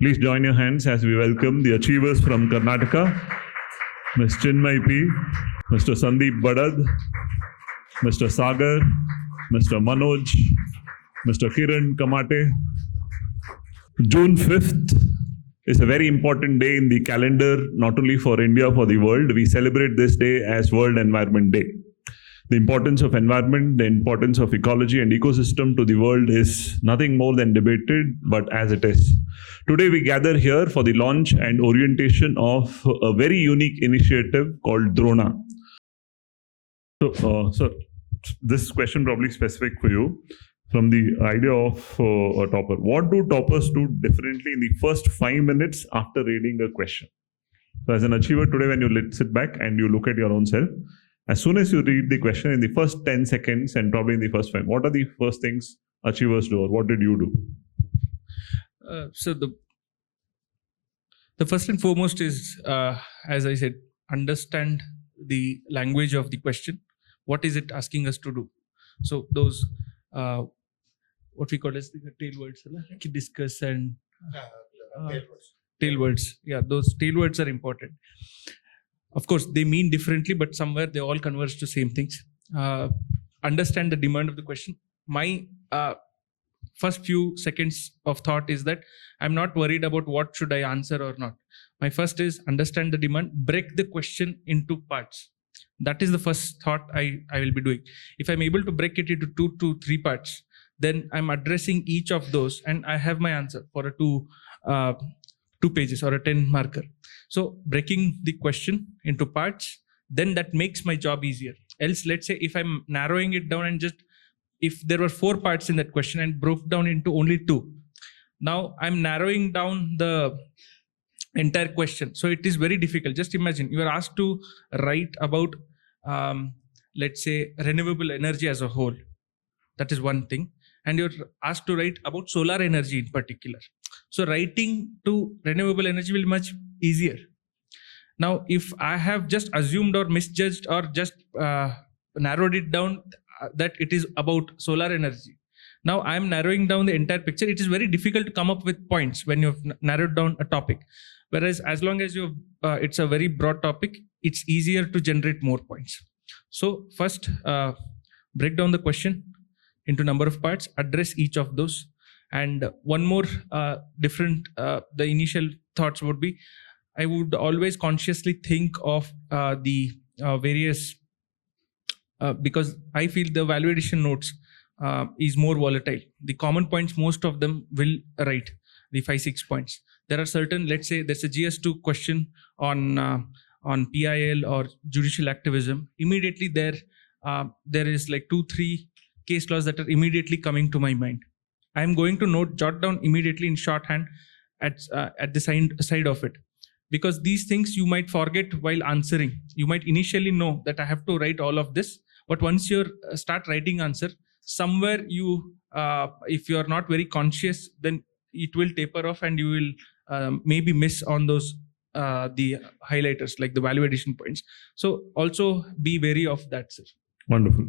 Please join your hands as we welcome the achievers from Karnataka, Ms. Chinmay P, Mr. Sandeep Badad, Mr. Sagar, Mr. Manoj, Mr. Kiran Kamate. June 5th is a very important day in the calendar, not only for India, for the world. We celebrate this day as World Environment Day. The importance of environment, the importance of ecology and ecosystem to the world is nothing more than debated, but as it is. Today we gather here for the launch and orientation of a very unique initiative called DRONA. So, this question probably specific for you. From the idea of a topper, what do toppers do differently in the first 5 minutes after reading a question? So as an achiever today, when you sit back and you look at your own self, as soon as you read the question in the first 10 seconds and probably in the first 5, what are the first things achievers do, or what did you do? So the first and foremost is, as I said, understand the language of the question. What is it asking us to do? So those what we call as the tail words, discuss and tail words. Yeah, those tail words are important. Of course, they mean differently, but somewhere they all converge to same things. Understand the demand of the question. My first few seconds of thought is that I'm not worried about what should I answer or not. My first is understand the demand, break the question into parts. That is the first thought I will be doing. If I'm able to break it into 2 to 3 parts, then I'm addressing each of those and I have my answer for a 2 pages or a 10 marker. So breaking the question into parts, then that makes my job easier. Else, let's say if I'm narrowing it down and just, if there were 4 parts in that question and broke down into only 2, now I'm narrowing down the entire question. So it is very difficult. Just imagine you are asked to write about, let's say, renewable energy as a whole. That is one thing. And you're asked to write about solar energy in particular. So writing to renewable energy will be much easier. Now, if I have just assumed or misjudged or just narrowed it down that it is about solar energy, now I'm narrowing down the entire picture. It is very difficult to come up with points when you've narrowed down a topic. Whereas as long as it's a very broad topic, it's easier to generate more points. So first, break down the question into number of parts, address each of those. And one more different, the initial thoughts would be, I would always consciously think of the various, because I feel the value addition notes is more volatile. The common points, most of them will write the 5-6 points. There are certain, let's say there's a GS2 question on PIL or judicial activism. Immediately there is like 2-3 case laws that are immediately coming to my mind. I'm going to jot down immediately in shorthand at the side of it. Because these things you might forget while answering. You might initially know that I have to write all of this, but once you start writing answer, somewhere you, if you are not very conscious, then it will taper off and you will maybe miss on those the highlighters, like the value addition points. So also be wary of that, sir. Wonderful.